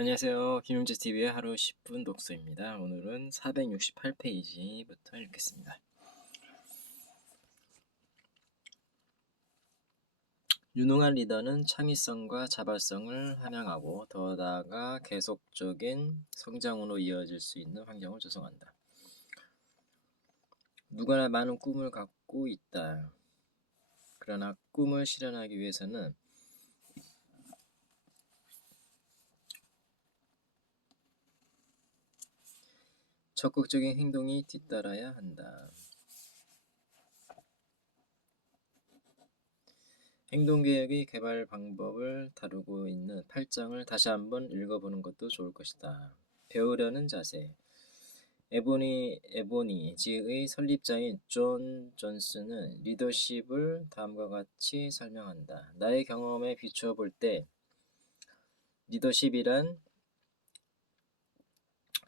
안녕하세요. 김용재TV의 하루 10분 독서입니다. 오늘은 468페이지부터 읽겠습니다. 유능한 리더는 창의성과 자발성을 함양하고 더 나아가 계속적인 성장으로 이어질 수 있는 환경을 조성한다. 누구나 많은 꿈을 갖고 있다. 그러나 꿈을 실현하기 위해서는 적극적인 행동이 뒤따라야 한다. 행동계획의 개발 방법을 다루고 있는 8장을 다시 한번 읽어보는 것도 좋을 것이다. 배우려는 자세. 에보니지의 설립자인 존 존슨은 리더십을 다음과 같이 설명한다. 나의 경험에 비추어 볼 때 리더십이란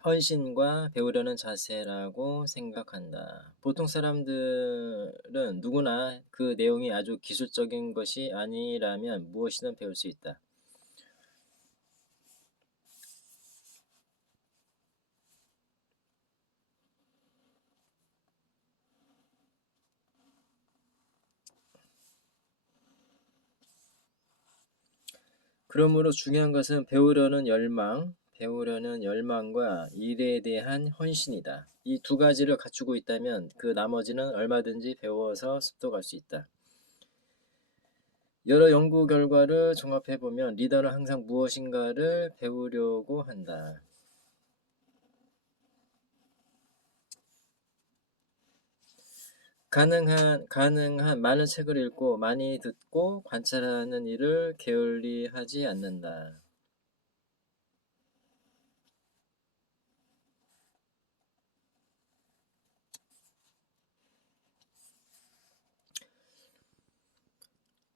헌신과 배우려는 자세라고 생각한다. 보통 사람들은 누구나 그 내용이 아주 기술적인 것이 아니라면 무엇이든 배울 수 있다. 그러므로 중요한 것은 배우려는 열망과 일에 대한 헌신이다. 이 두 가지를 갖추고 있다면 그 나머지는 얼마든지 배워서 습득할 수 있다. 여러 연구 결과를 종합해보면 리더는 항상 무엇인가를 배우려고 한다. 가능한 많은 책을 읽고 많이 듣고 관찰하는 일을 게을리하지 않는다.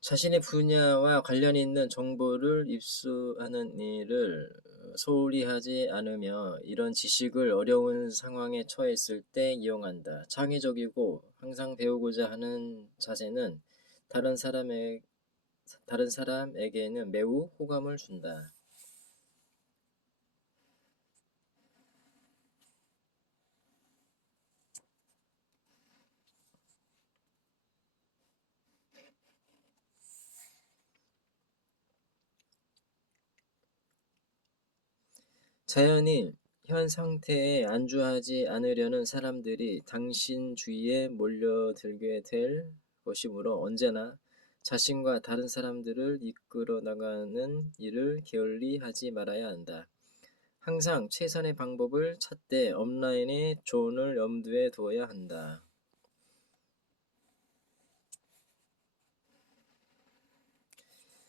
자신의 분야와 관련 있는 정보를 입수하는 일을 소홀히 하지 않으며 이런 지식을 어려운 상황에 처했을 때 이용한다. 창의적이고 항상 배우고자 하는 자세는 다른 사람에게는 매우 호감을 준다. 자연인 현 상태에 안주하지 않으려는 사람들이 당신 주위에 몰려들게 될 것이므로 언제나 자신과 다른 사람들을 이끌어 나가는 일을 게을리 하지 말아야 한다. 항상 최선의 방법을 찾되 업라인의 존을 염두에 두어야 한다.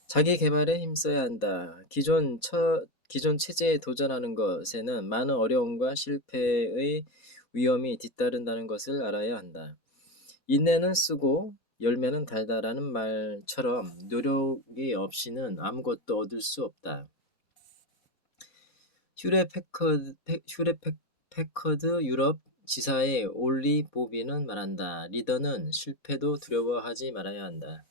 자기 개발에 힘써야 한다. 기존 체제에 도전하는 것에는 많은 어려움과 실패의 위험이 뒤따른다는 것을 알아야 한다. 인내는 쓰고 열매는 달다라는 말처럼 노력이 없이는 아무것도 얻을 수 없다. 휴레패커드 유럽 지사의 올리 보비는 말한다. 리더는 실패도 두려워하지 말아야 한다.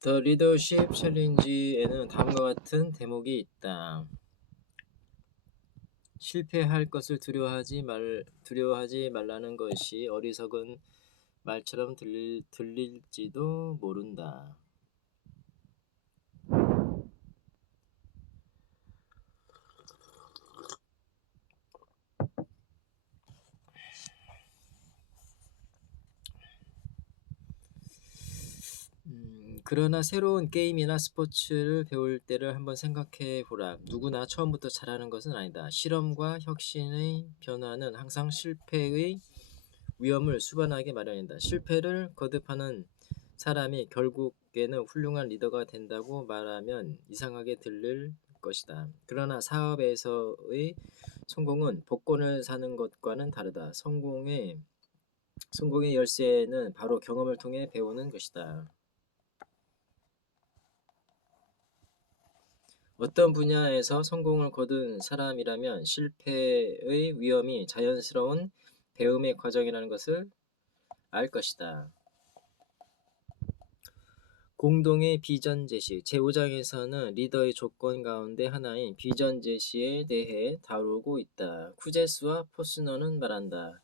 더 리더십 챌린지에는 다음과 같은 대목이 있다. 실패할 것을 두려워하지 말라는 것이 어리석은 말처럼 들릴지도 모른다. 그러나 새로운 게임이나 스포츠를 배울 때를 한번 생각해 보라. 누구나 처음부터 잘하는 것은 아니다. 실험과 혁신의 변화는 항상 실패의 위험을 수반하게 마련이다. 실패를 거듭하는 사람이 결국에는 훌륭한 리더가 된다고 말하면 이상하게 들릴 것이다. 그러나 사업에서의 성공은 복권을 사는 것과는 다르다. 성공의 열쇠는 바로 경험을 통해 배우는 것이다. 어떤 분야에서 성공을 거둔 사람이라면 실패의 위험이 자연스러운 배움의 과정이라는 것을 알 것이다. 공동의 비전 제시 제5장에서는 리더의 조건 가운데 하나인 비전 제시에 대해 다루고 있다. 쿠제스와 포스너는 말한다.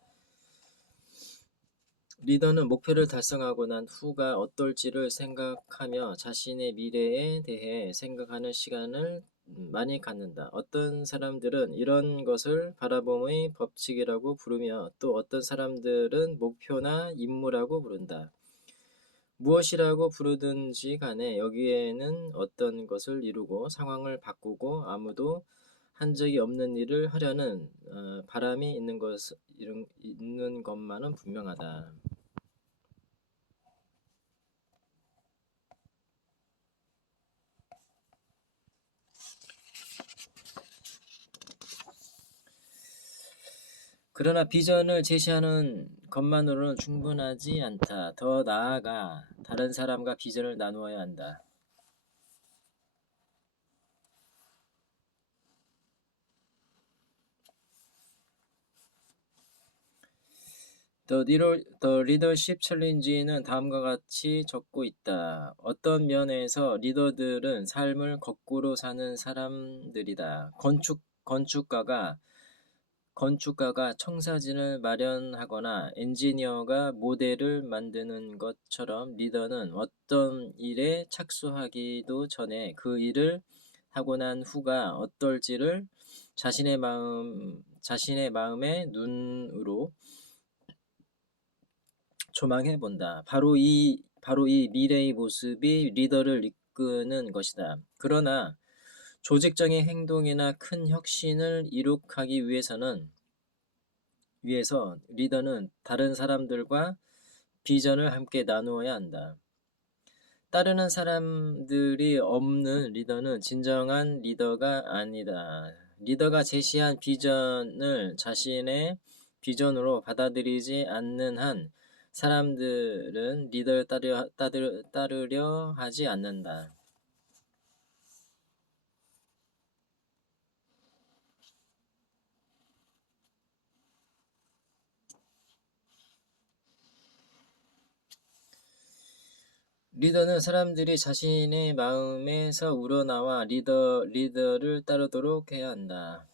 리더는 목표를 달성하고 난 후가 어떨지를 생각하며 자신의 미래에 대해 생각하는 시간을 많이 갖는다. 어떤 사람들은 이런 것을 바라봄의 법칙이라고 부르며 또 어떤 사람들은 목표나 임무라고 부른다. 무엇이라고 부르든지 간에 여기에는 어떤 것을 이루고 상황을 바꾸고 아무도 한 적이 없는 일을 하려는 바람이 있는 것만은 분명하다. 그러나 비전을 제시하는 것만으로는 충분하지 않다. 더 나아가 다른 사람과 비전을 나누어야 한다. The Leadership Challenge는 다음과 같이 적고 있다. 어떤 면에서 리더들은 삶을 거꾸로 사는 사람들이다. 건축가가 청사진을 마련하거나 엔지니어가 모델을 만드는 것처럼 리더는 어떤 일에 착수하기도 전에 그 일을 하고 난 후가 어떨지를 자신의 마음의 눈으로 조망해 본다. 바로 이 미래의 모습이 리더를 이끄는 것이다. 그러나 조직적인 행동이나 큰 혁신을 이룩하기 위해서 리더는 다른 사람들과 비전을 함께 나누어야 한다. 따르는 사람들이 없는 리더는 진정한 리더가 아니다. 리더가 제시한 비전을 자신의 비전으로 받아들이지 않는 한 사람들은 리더를 따르려 하지 않는다. 리더는 사람들이 자신의 마음에서 우러나와 리더를 따르도록 해야 한다.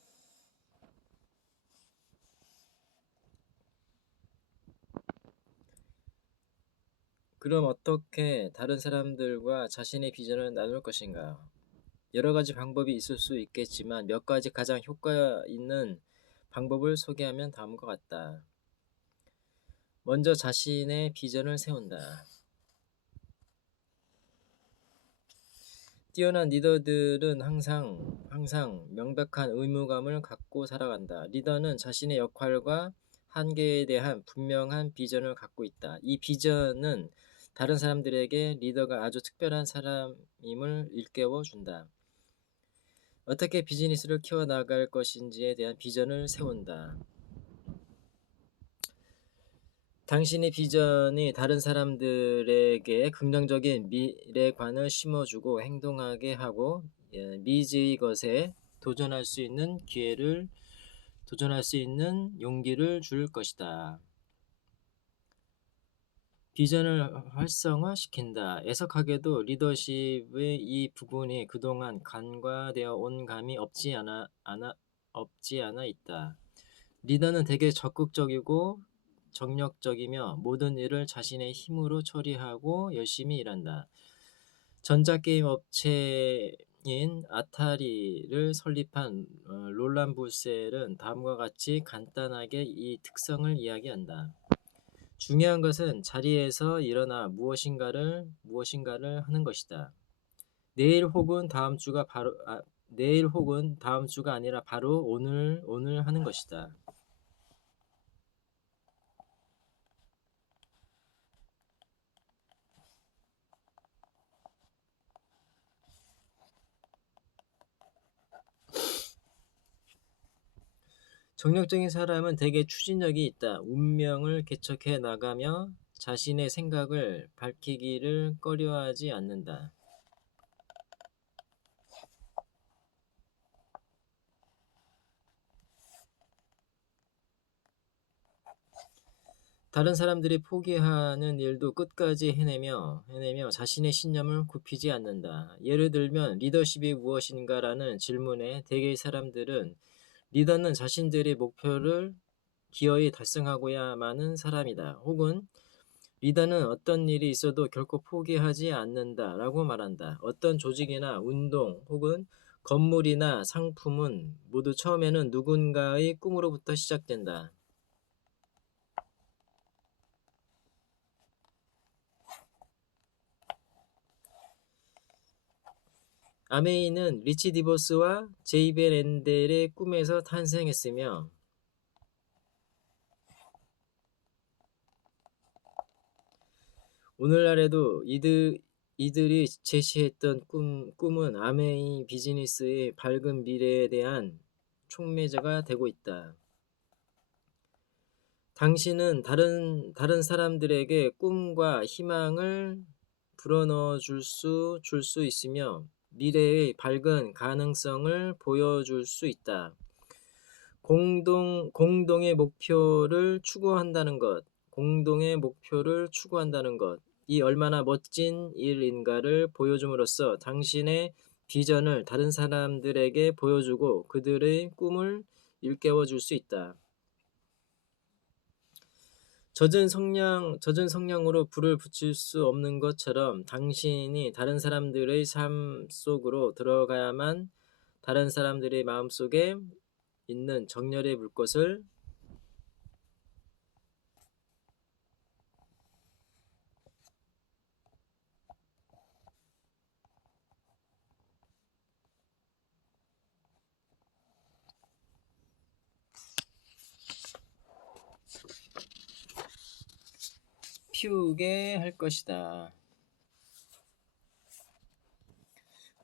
그럼 어떻게 다른 사람들과 자신의 비전을 나눌 것인가? 여러 가지 방법이 있을 수 있겠지만 몇 가지 가장 효과 있는 방법을 소개하면 다음과 같다. 먼저 자신의 비전을 세운다. 뛰어난 리더들은 항상 명백한 의무감을 갖고 살아간다. 리더는 자신의 역할과 한계에 대한 분명한 비전을 갖고 있다. 이 비전은 다른 사람들에게 리더가 아주 특별한 사람임을 일깨워 준다. 어떻게 비즈니스를 키워나갈 것인지에 대한 비전을 세운다. 당신의 비전이 다른 사람들에게 긍정적인 미래관을 심어주고 행동하게 하고 미지의 것에 도전할 수 있는 용기를 줄 것이다. 비전을 활성화시킨다. 애석하게도 리더십의 이 부분이 그동안 간과되어 온 감이 없지 않아 있다. 리더는 되게 적극적이고 정력적이며 모든 일을 자신의 힘으로 처리하고 열심히 일한다. 전자게임 업체인 아타리를 설립한 롤란 부셀은 다음과 같이 간단하게 이 특성을 이야기한다. 중요한 것은 자리에서 일어나 무엇인가를 하는 것이다. 내일 혹은 다음 주가 아니라 바로 오늘 하는 것이다. 정력적인 사람은 대개 추진력이 있다. 운명을 개척해 나가며 자신의 생각을 밝히기를 꺼려하지 않는다. 다른 사람들이 포기하는 일도 끝까지 해내며 자신의 신념을 굽히지 않는다. 예를 들면 리더십이 무엇인가라는 질문에 대개의 사람들은 리더는 자신들의 목표를 기어이 달성하고야만 하는 사람이다. 혹은 리더는 어떤 일이 있어도 결코 포기하지 않는다 라고 말한다. 어떤 조직이나 운동 혹은 건물이나 상품은 모두 처음에는 누군가의 꿈으로부터 시작된다. 아메이는 리치 디버스와 제이벤 앤델의 꿈에서 탄생했으며 오늘날에도 이들이 제시했던 꿈은 아메이 비즈니스의 밝은 미래에 대한 촉매제가 되고 있다. 당신은 다른 사람들에게 꿈과 희망을 불어넣어 줄 수 있으며 미래의 밝은 가능성을 보여줄 수 있다. 공동의 목표를 추구한다는 것, 이 얼마나 멋진 일인가를 보여줌으로써 당신의 비전을 다른 사람들에게 보여주고 그들의 꿈을 일깨워 줄 수 있다. 젖은 성냥으로 불을 붙일 수 없는 것처럼 당신이 다른 사람들의 삶 속으로 들어가야만 다른 사람들의 마음속에 있는 정열의 불꽃을 피우게 할 것이다.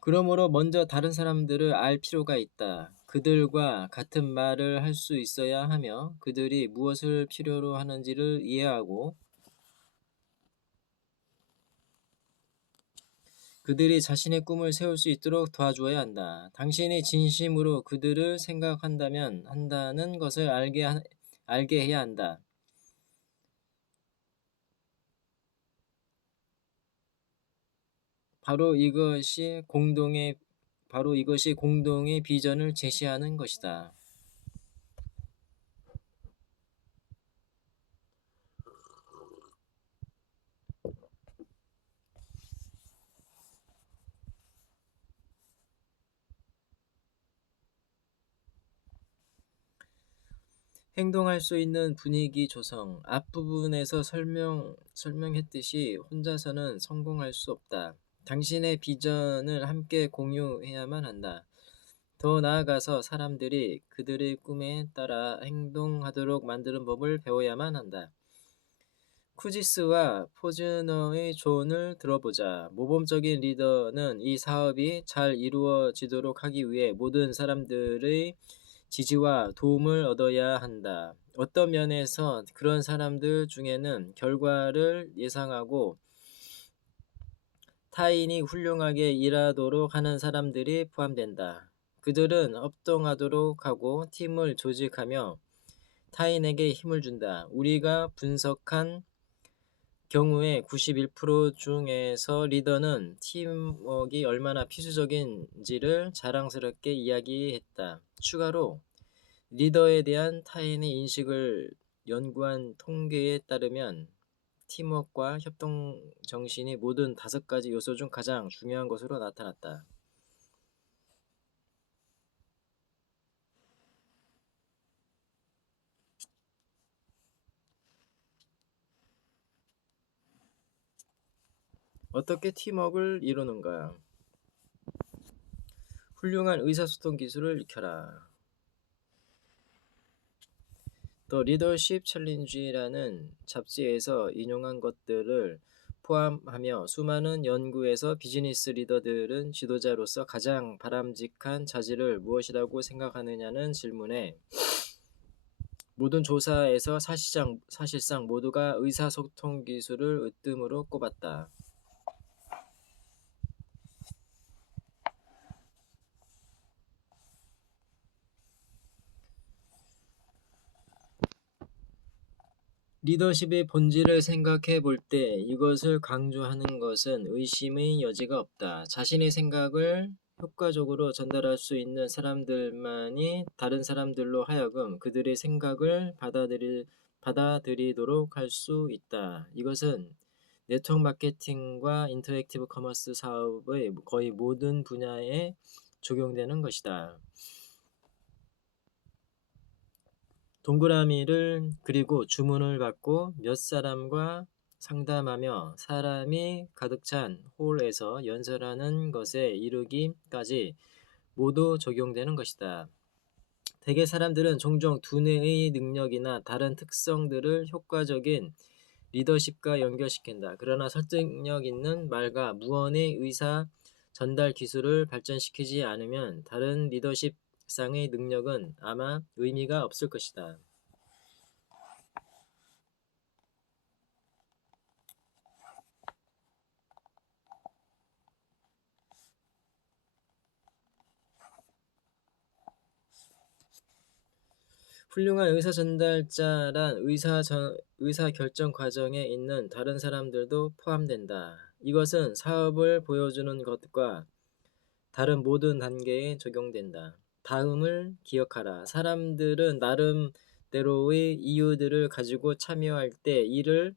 그러므로 먼저 다른 사람들을 알 필요가 있다. 그들과 같은 말을 할 수 있어야 하며 그들이 무엇을 필요로 하는지를 이해하고 그들이 자신의 꿈을 세울 수 있도록 도와주어야 한다. 당신이 진심으로 그들을 한다는 것을 알게 해야 한다. 바로 이것이 공동의 비전을 제시하는 것이다. 행동할 수 있는 분위기 조성. 앞부분에서 설명했듯이 혼자서는 성공할 수 없다. 당신의 비전을 함께 공유해야만 한다. 더 나아가서 사람들이 그들의 꿈에 따라 행동하도록 만드는 법을 배워야만 한다. 쿠지스와 포즈너의 조언을 들어보자. 모범적인 리더는 이 사업이 잘 이루어지도록 하기 위해 모든 사람들의 지지와 도움을 얻어야 한다. 어떤 면에서 그런 사람들 중에는 결과를 예상하고 타인이 훌륭하게 일하도록 하는 사람들이 포함된다. 그들은 협동하도록 하고 팀을 조직하며 타인에게 힘을 준다. 우리가 분석한 경우에 91% 중에서 리더는 팀워크가 얼마나 필수적인지를 자랑스럽게 이야기했다. 추가로 리더에 대한 타인의 인식을 연구한 통계에 따르면 팀워크와 협동 정신이 모든 5가지 요소 중 가장 중요한 것으로 나타났다. 어떻게 팀워크를 이루는가? 훌륭한 의사소통 기술을 익혀라. 더 리더십 챌린지라는 잡지에서 인용한 것들을 포함하며 수많은 연구에서 비즈니스 리더들은 지도자로서 가장 바람직한 자질을 무엇이라고 생각하느냐는 질문에 모든 조사에서 사실상 모두가 의사소통 기술을 으뜸으로 꼽았다. 리더십의 본질을 생각해 볼 때 이것을 강조하는 것은 의심의 여지가 없다. 자신의 생각을 효과적으로 전달할 수 있는 사람들만이 다른 사람들로 하여금 그들의 생각을 받아들이도록 할 수 있다. 이것은 네트워크 마케팅과 인터랙티브 커머스 사업의 거의 모든 분야에 적용되는 것이다. 동그라미를 그리고 주문을 받고 몇 사람과 상담하며 사람이 가득 찬 홀에서 연설하는 것에 이르기까지 모두 적용되는 것이다. 대개 사람들은 종종 두뇌의 능력이나 다른 특성들을 효과적인 리더십과 연결시킨다. 그러나 설득력 있는 말과 무언의 의사 전달 기술을 발전시키지 않으면 다른 리더십상의 능력은 아마 의미가 없을 것이다. 훌륭한 의사 전달자란 의사 결정 과정에 있는 다른 사람들도 포함된다. 이것은 사업을 보여주는 것과 다른 모든 단계에 적용된다. 다음을 기억하라. 사람들은 나름대로의 이유들을 가지고 참여할 때 일을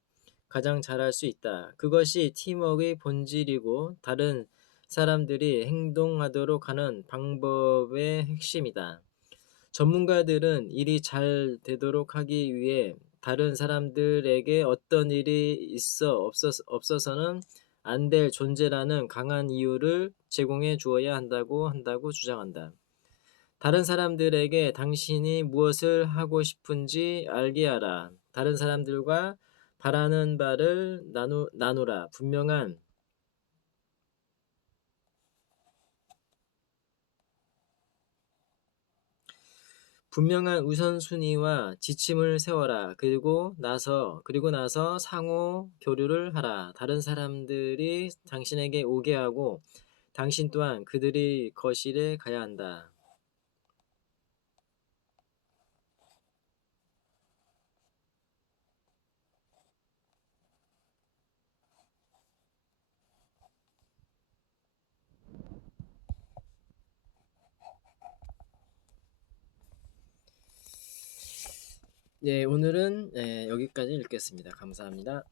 가장 잘할 수 있다. 그것이 팀워크의 본질이고 다른 사람들이 행동하도록 하는 방법의 핵심이다. 전문가들은 일이 잘 되도록 하기 위해 다른 사람들에게 어떤 일이 없어서는 안 될 존재라는 강한 이유를 제공해 주어야 한다고 주장한다. 다른 사람들에게 당신이 무엇을 하고 싶은지 알게 하라. 다른 사람들과 바라는 바를 나누라. 분명한 우선순위와 지침을 세워라. 그리고 나서 상호 교류를 하라. 다른 사람들이 당신에게 오게 하고 당신 또한 그들의 거실에 가야 한다. 네, 오늘은 여기까지 읽겠습니다. 감사합니다.